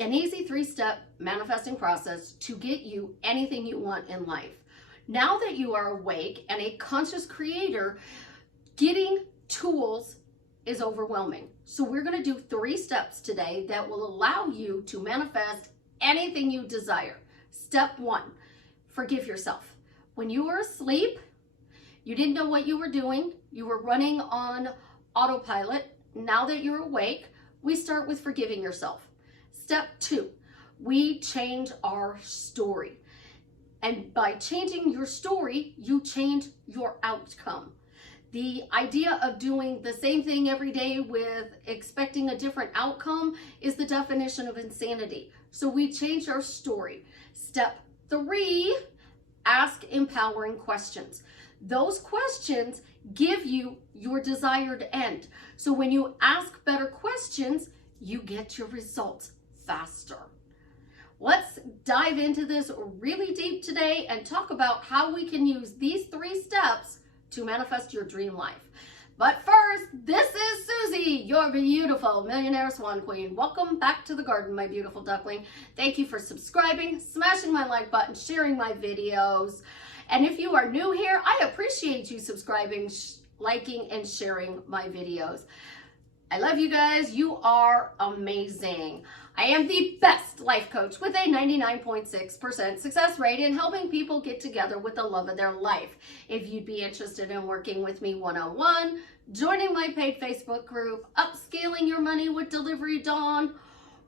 an easy 3-step manifesting process to get you anything you want in life. Now that you are awake and a conscious creator, getting tools is overwhelming. So we're going to do 3 steps today that will allow you to manifest anything you desire. Step 1, forgive yourself. When you were asleep, you didn't know what you were doing. You were running on autopilot. Now that you're awake, we start with forgiving yourself. Step 2, we change our story. And by changing your story, you change your outcome. The idea of doing the same thing every day with expecting a different outcome is the definition of insanity. So we change our story. Step 3, ask empowering questions. Those questions give you your desired end. So when you ask better questions, you get your results faster. Let's dive into this really deep today and talk about how we can use these 3 steps to manifest your dream life. But first, this is Susie, your beautiful millionaire swan queen. Welcome back to the garden, my beautiful duckling. Thank you for subscribing, smashing my like button, sharing my videos. And if you are new here, I appreciate you subscribing, liking, and sharing my videos. I love you guys. You are amazing. I am the best life coach with a 99.6% success rate in helping people get together with the love of their life. If you'd be interested in working with me one-on-one, joining my paid Facebook group, upscaling your money with Delivery Dawn,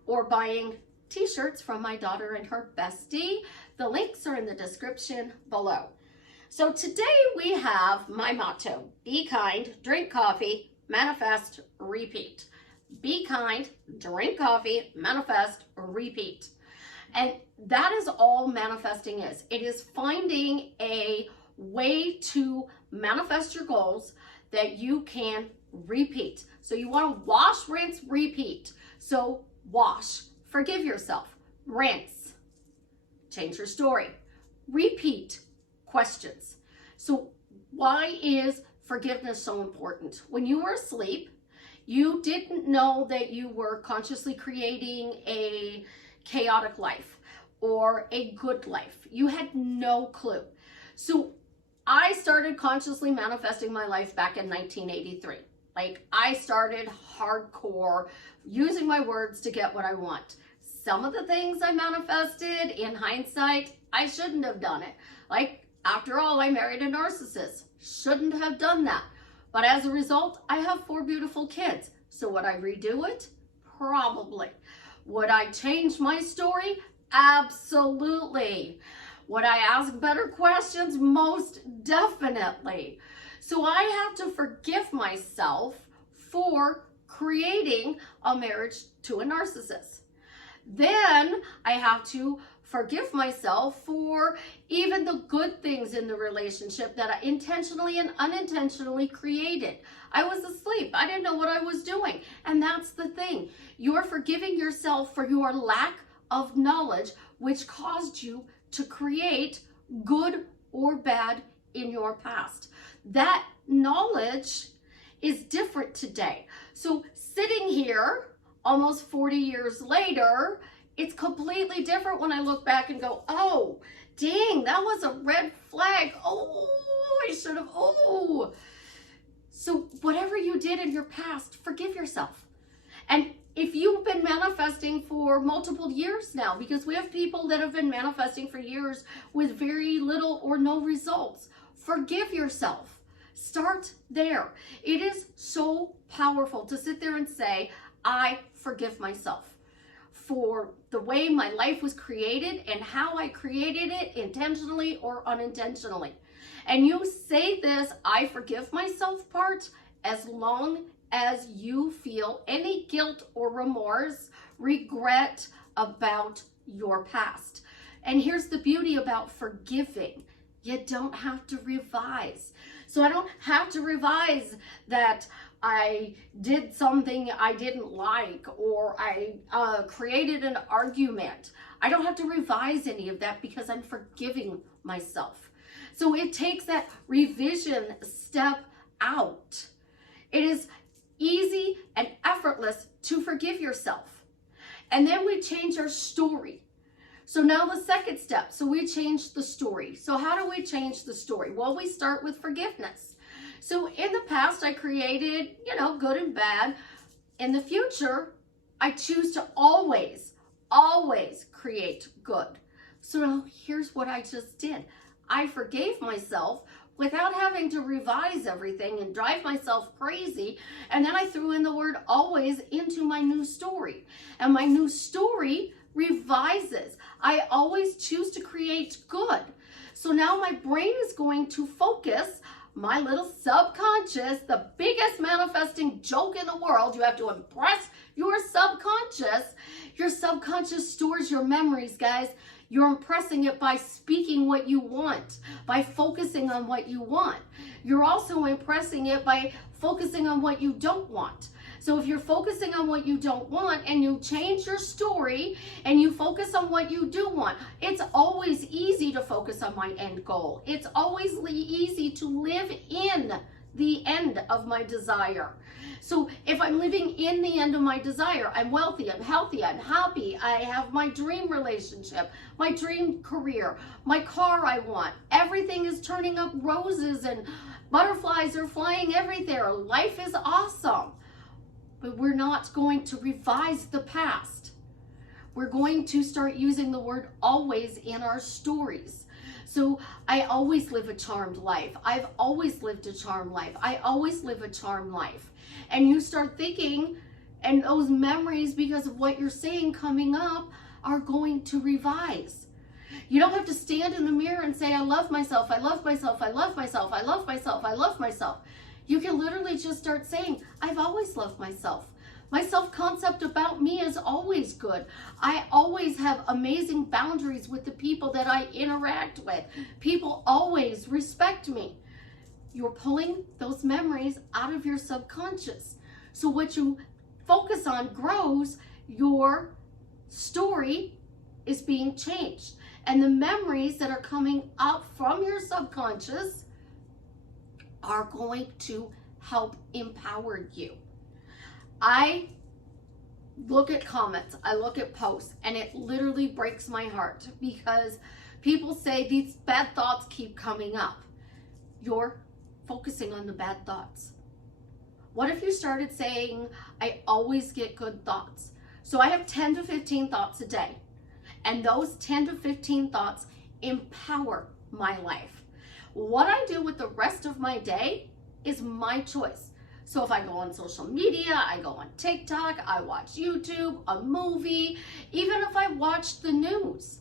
or buying t-shirts from my daughter and her bestie, the links are in the description below. So today we have my motto: be kind, drink coffee, manifest, repeat. Be kind, drink coffee, manifest, repeat. And that is all manifesting is. It is finding a way to manifest your goals that you can repeat. So you want to wash, rinse, repeat. So wash, forgive yourself, rinse, change your story, repeat questions. So why is forgiveness so important? When you were asleep, you didn't know that you were consciously creating a chaotic life or a good life. You had no clue. So I started consciously manifesting my life back in 1983. Like, I started hardcore using my words to get what I want. Some of the things I manifested, in hindsight, I shouldn't have done it. Like, after all, I married a narcissist. Shouldn't have done that. But as a result, I have 4 beautiful kids. So would I redo it? Probably. Would I change my story? Absolutely. Would I ask better questions? Most definitely. So I have to forgive myself for creating a marriage to a narcissist. Then I have to forgive myself for even the good things in the relationship that I intentionally and unintentionally created. I was asleep. I didn't know what I was doing. And that's the thing. You're forgiving yourself for your lack of knowledge, which caused you to create good or bad in your past. That knowledge is different today. So sitting here almost 40 years later, it's completely different when I look back and go, oh, dang, that was a red flag. Oh, I should have, oh. So whatever you did in your past, forgive yourself. And if you've been manifesting for multiple years now, because we have people that have been manifesting for years with very little or no results, forgive yourself. Start there. It is so powerful to sit there and say, I forgive myself for the way my life was created and how I created it intentionally or unintentionally. And you say this, I forgive myself part, as long as you feel any guilt or remorse, regret about your past. And here's the beauty about forgiving. You don't have to revise. So I don't have to revise that I did something I didn't like, or I created an argument. I don't have to revise any of that because I'm forgiving myself. So it takes that revision step out. It is easy and effortless to forgive yourself. And then we change our story. So now the second step, so we change the story. So how do we change the story? Well, we start with forgiveness. So in the past, I created, good and bad. In the future, I choose to always create good. So now here's what I just did. I forgave myself without having to revise everything and drive myself crazy. And then I threw in the word always into my new story. And my new story revises. I always choose to create good. So now my brain is going to focus, my little subconscious, the biggest manifesting joke in the world. You have to impress your subconscious. Your subconscious stores your memories, guys. You're impressing it by speaking what you want, by focusing on what you want. You're also impressing it by focusing on what you don't want. So if you're focusing on what you don't want and you change your story and you focus on what you do want, it's always easy to focus on my end goal. It's always easy to live in the end of my desire. So if I'm living in the end of my desire, I'm wealthy, I'm healthy, I'm happy, I have my dream relationship, my dream career, my car I want, everything is turning up roses and butterflies are flying everywhere. Life is awesome. But we're not going to revise the past. We're going to start using the word always in our stories. So I always live a charmed life. I've always lived a charmed life. I always live a charmed life. And you start thinking, and those memories, because of what you're saying coming up, are going to revise. You don't have to stand in the mirror and say, I love myself, I love myself, I love myself, I love myself, I love myself. You can literally just start saying, I've always loved myself. My self-concept about me is always good. I always have amazing boundaries with the people that I interact with. People always respect me. You're pulling those memories out of your subconscious. So what you focus on grows, your story is being changed. And the memories that are coming up from your subconscious are going to help empower you. I look at comments, I look at posts, and it literally breaks my heart because people say these bad thoughts keep coming up. You're focusing on the bad thoughts. What if you started saying, I always get good thoughts? So I have 10 to 15 thoughts a day, and those 10 to 15 thoughts empower my life. What I do with the rest of my day is my choice. So if I go on social media, I go on TikTok, I watch YouTube, a movie, even if I watch the news,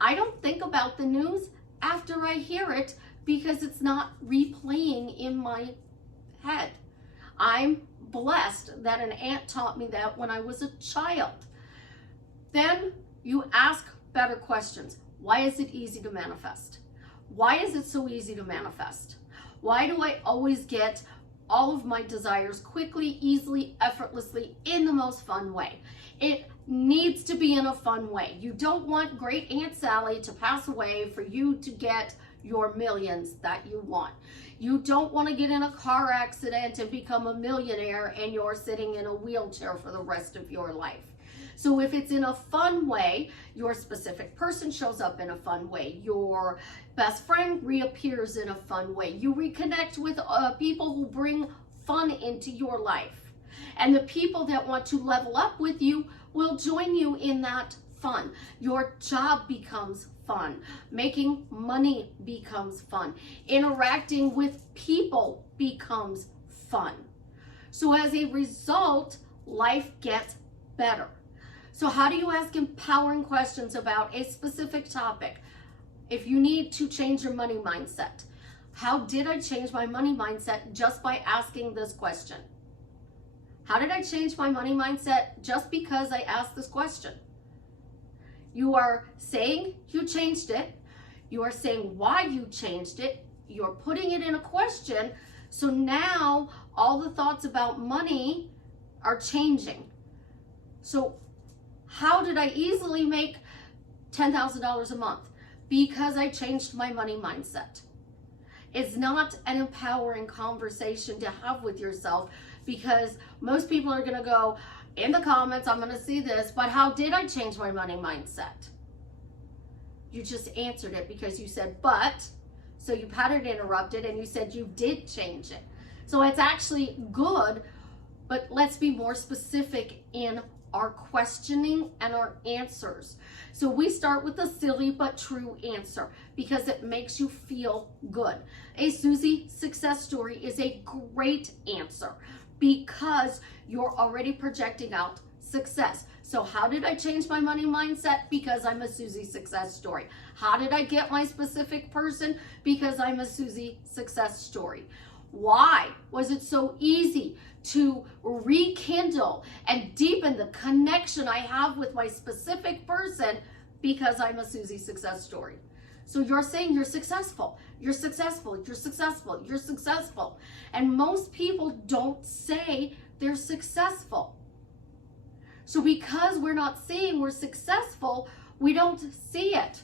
I don't think about the news after I hear it because it's not replaying in my head. I'm blessed that an aunt taught me that when I was a child. Then you ask better questions. Why is it easy to manifest? Why is it so easy to manifest? Why do I always get all of my desires quickly, easily, effortlessly, in the most fun way? It needs to be in a fun way. You don't want great Aunt Sally to pass away for you to get your millions that you want. You don't want to get in a car accident and become a millionaire and you're sitting in a wheelchair for the rest of your life. So if it's in a fun way, your specific person shows up in a fun way, your best friend reappears in a fun way, you reconnect with people who bring fun into your life. And the people that want to level up with you will join you in that fun. Your job becomes fun. Making money becomes fun. Interacting with people becomes fun. So as a result, life gets better. So how do you ask empowering questions about a specific topic? If you need to change your money mindset, how did I change my money mindset just by asking this question? How did I change my money mindset just because I asked this question? You are saying you changed it. You are saying why you changed it. You're putting it in a question. So now all the thoughts about money are changing. So how did I easily make $10,000 a month? Because I changed my money mindset. It's not an empowering conversation to have with yourself because most people are going to go, in the comments, I'm going to see this, but how did I change my money mindset? You just answered it because you said, but, so you pattern interrupted and you said you did change it. So it's actually good, but let's be more specific in our questioning and our answers. So we start with a silly but true answer because it makes you feel good. A Susie success story is a great answer because you're already projecting out success. So how did I change my money mindset? Because I'm a Susie success story. How did I get my specific person? Because I'm a Susie success story. Why was it so easy to rekindle and deepen the connection I have with my specific person? Because I'm a Susie success story. So you're saying you're successful, you're successful, you're successful, you're successful. And most people don't say they're successful. So because we're not saying we're successful, we don't see it.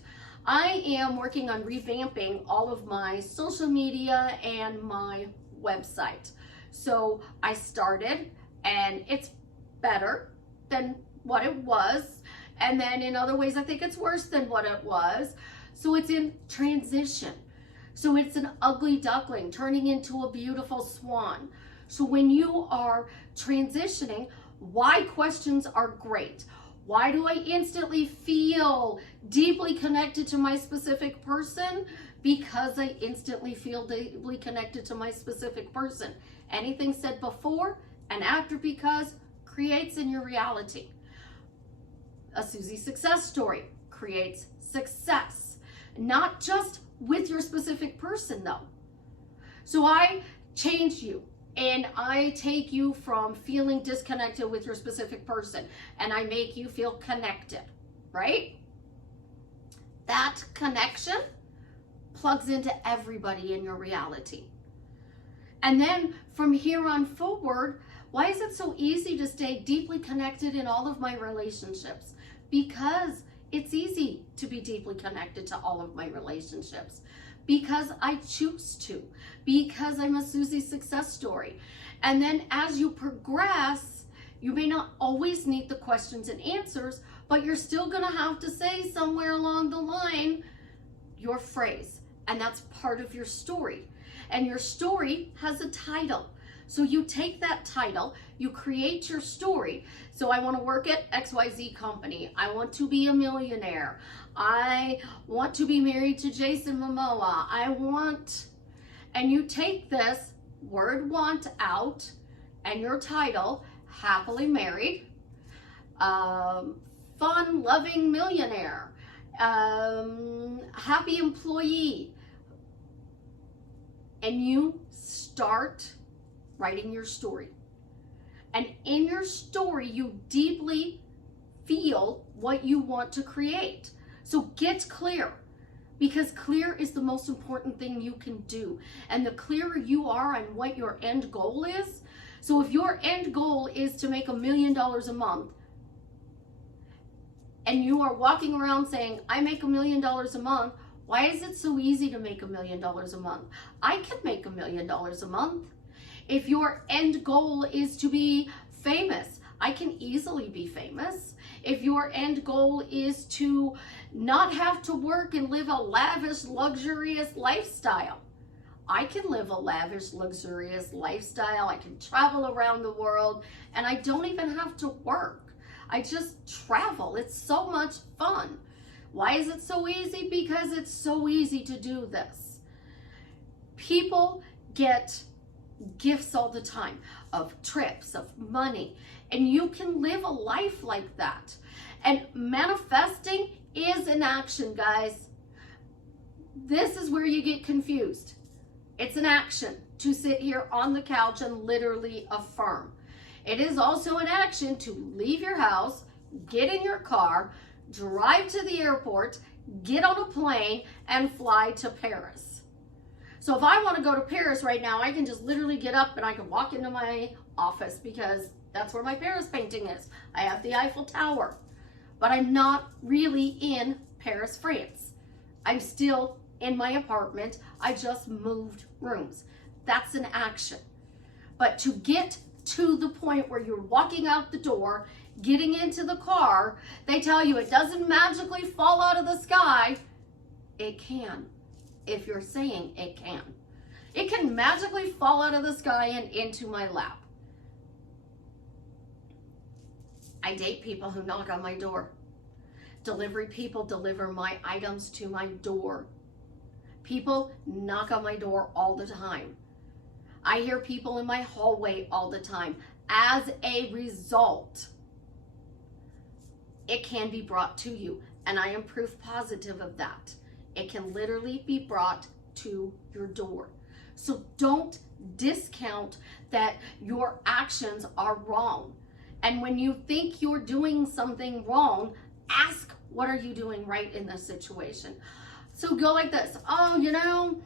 I am working on revamping all of my social media and my website. So I started and it's better than what it was. And then in other ways, I think it's worse than what it was. So it's in transition. So it's an ugly duckling turning into a beautiful swan. So when you are transitioning, why questions are great. Why do I instantly feel deeply connected to my specific person? Because I instantly feel deeply connected to my specific person. Anything said before and after because creates in your reality. A Susie success story creates success, not just with your specific person though. So I change you and I take you from feeling disconnected with your specific person and I make you feel connected, right? That connection plugs into everybody in your reality. And then from here on forward, why is it so easy to stay deeply connected in all of my relationships? Because it's easy to be deeply connected to all of my relationships. Because I choose to. Because I'm a Susie success story. And then as you progress, you may not always need the questions and answers, but you're still going to have to say somewhere along the line your phrase. And that's part of your story. And your story has a title. So you take that title, you create your story. So I want to work at XYZ company. I want to be a millionaire. I want to be married to Jason Momoa. And you take this word want out and your title, happily married, fun loving millionaire, happy employee. And you start writing your story. And in your story, you deeply feel what you want to create. So get clear, because clear is the most important thing you can do. And the clearer you are on what your end goal is. So if your end goal is to make $1 million a month, and you are walking around saying, I make $1 million a month, why is it so easy to make $1 million a month? I can make $1 million a month. If your end goal is to be famous, I can easily be famous. If your end goal is to not have to work and live a lavish, luxurious lifestyle, I can live a lavish, luxurious lifestyle. I can travel around the world and I don't even have to work. I just travel. It's so much fun. Why is it so easy? Because it's so easy to do this. People get gifts all the time of trips, of money, and you can live a life like that. And manifesting is an action, guys. This is where you get confused. It's an action to sit here on the couch and literally affirm. It is also an action to leave your house, get in your car, drive to the airport, get on a plane, and fly to Paris. So if I want to go to Paris right now, I can just literally get up and I can walk into my office because that's where my Paris painting is. I have the Eiffel Tower, but I'm not really in Paris, France. I'm still in my apartment. I just moved rooms. That's an action. But to get to the point where you're walking out the door, getting into the car. They tell you it doesn't magically fall out of the sky. It can, if you're saying it can. It can magically fall out of the sky and into my lap. I date people who knock on my door. Delivery people deliver my items to my door. People knock on my door all the time. I hear people in my hallway all the time. As a result, it can be brought to you, and I am proof positive of that. It can literally be brought to your door. So don't discount that your actions are wrong. And when you think you're doing something wrong, ask, what are you doing right in this situation? So go like this. Oh, you know,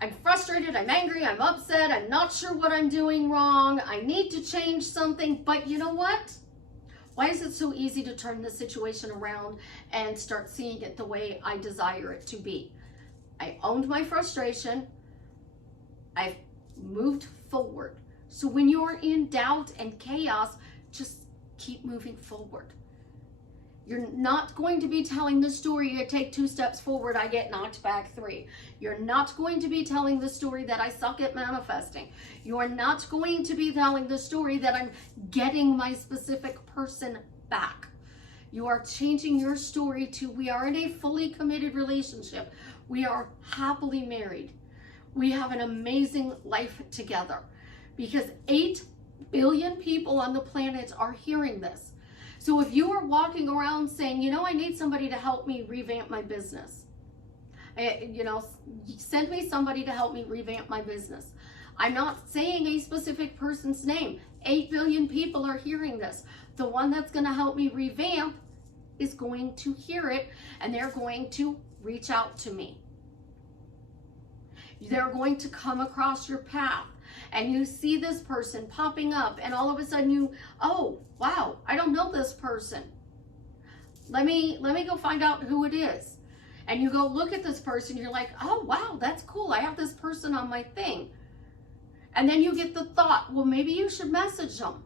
I'm frustrated, I'm angry, I'm upset, I'm not sure what I'm doing wrong. I need to change something, but you know what? Why is it so easy to turn the situation around and start seeing it the way I desire it to be? I owned my frustration. I've moved forward. So when you're in doubt and chaos, just keep moving forward. You're not going to be telling the story, you take 2 steps forward, I get knocked back 3. You're not going to be telling the story that I suck at manifesting. You are not going to be telling the story that I'm getting my specific person back. You are changing your story to, we are in a fully committed relationship. We are happily married. We have an amazing life together. Because 8 billion people on the planet are hearing this. So if you are walking around saying, you know, I need somebody to help me revamp my business. You know, send me somebody to help me revamp my business. I'm not saying a specific person's name. 8 billion people are hearing this. The one that's going to help me revamp is going to hear it, and they're going to reach out to me. They're going to come across your path, and you see this person popping up, and all of a sudden you, oh, wow, I don't know this person. Let me go find out who it is. And you go look at this person, you're like, oh, wow, that's cool. I have this person on my thing. And then you get the thought, well, maybe you should message them.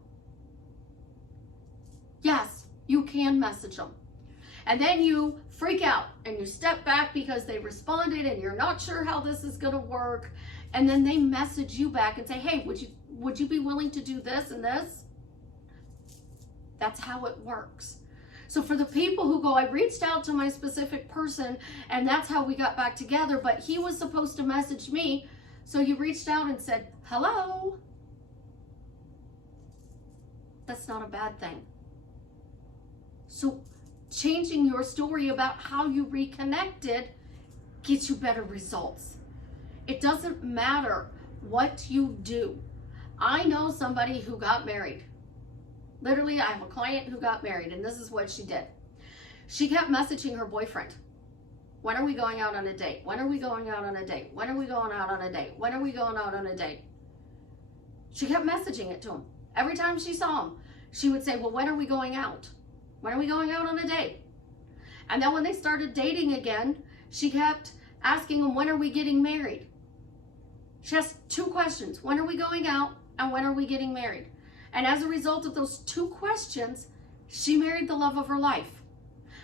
Yes, you can message them. And then you freak out and you step back because they responded and you're not sure how this is going to work. And then they message you back and say, hey, would you be willing to do this and this? That's how it works. So for the people who go, I reached out to my specific person and that's how we got back together, but he was supposed to message me. So you reached out and said, hello. That's not a bad thing. So changing your story about how you reconnected gets you better results. It doesn't matter what you do. I know somebody who got married. Literally, I have a client who got married, and this is what she did. She kept messaging her boyfriend. When are we going out on a date? When are we going out on a date? When are we going out on a date? When are we going out on a date? She kept messaging it to him. Every time she saw him, she would say, well, when are we going out? When are we going out on a date? And then when they started dating again, she kept asking him, when are we getting married? She asked 2 questions. When are we going out? And when are we getting married? And as a result of those 2 questions, she married the love of her life.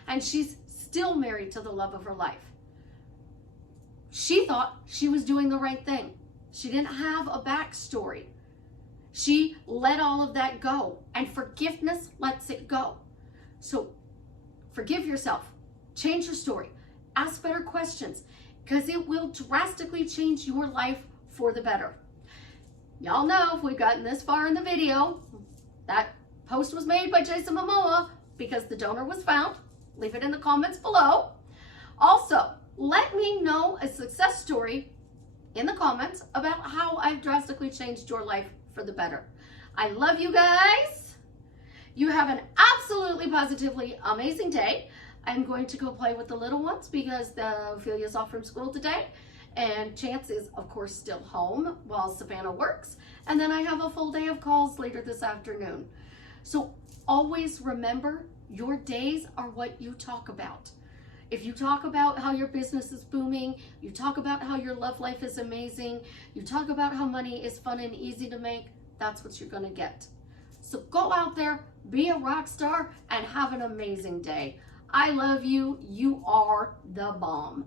And she's still married to the love of her life. She thought she was doing the right thing. She didn't have a backstory. She let all of that go. And forgiveness lets it go. So forgive yourself. Change your story. Ask better questions, because it will drastically change your life for the better. Y'all know, if we've gotten this far in the video, that post was made by Jason Momoa because the donor was found. Leave it in the comments below. Also, let me know a success story in the comments about how I've drastically changed your life for the better. I love you guys. You have an absolutely positively amazing day. I'm going to go play with the little ones because Ophelia's off from school today. And Chance is, of course, still home while Savannah works. And then I have a full day of calls later this afternoon. So always remember, your days are what you talk about. If you talk about how your business is booming, you talk about how your love life is amazing, you talk about how money is fun and easy to make, that's what you're going to get. So go out there, be a rock star, and have an amazing day. I love you. You are the bomb.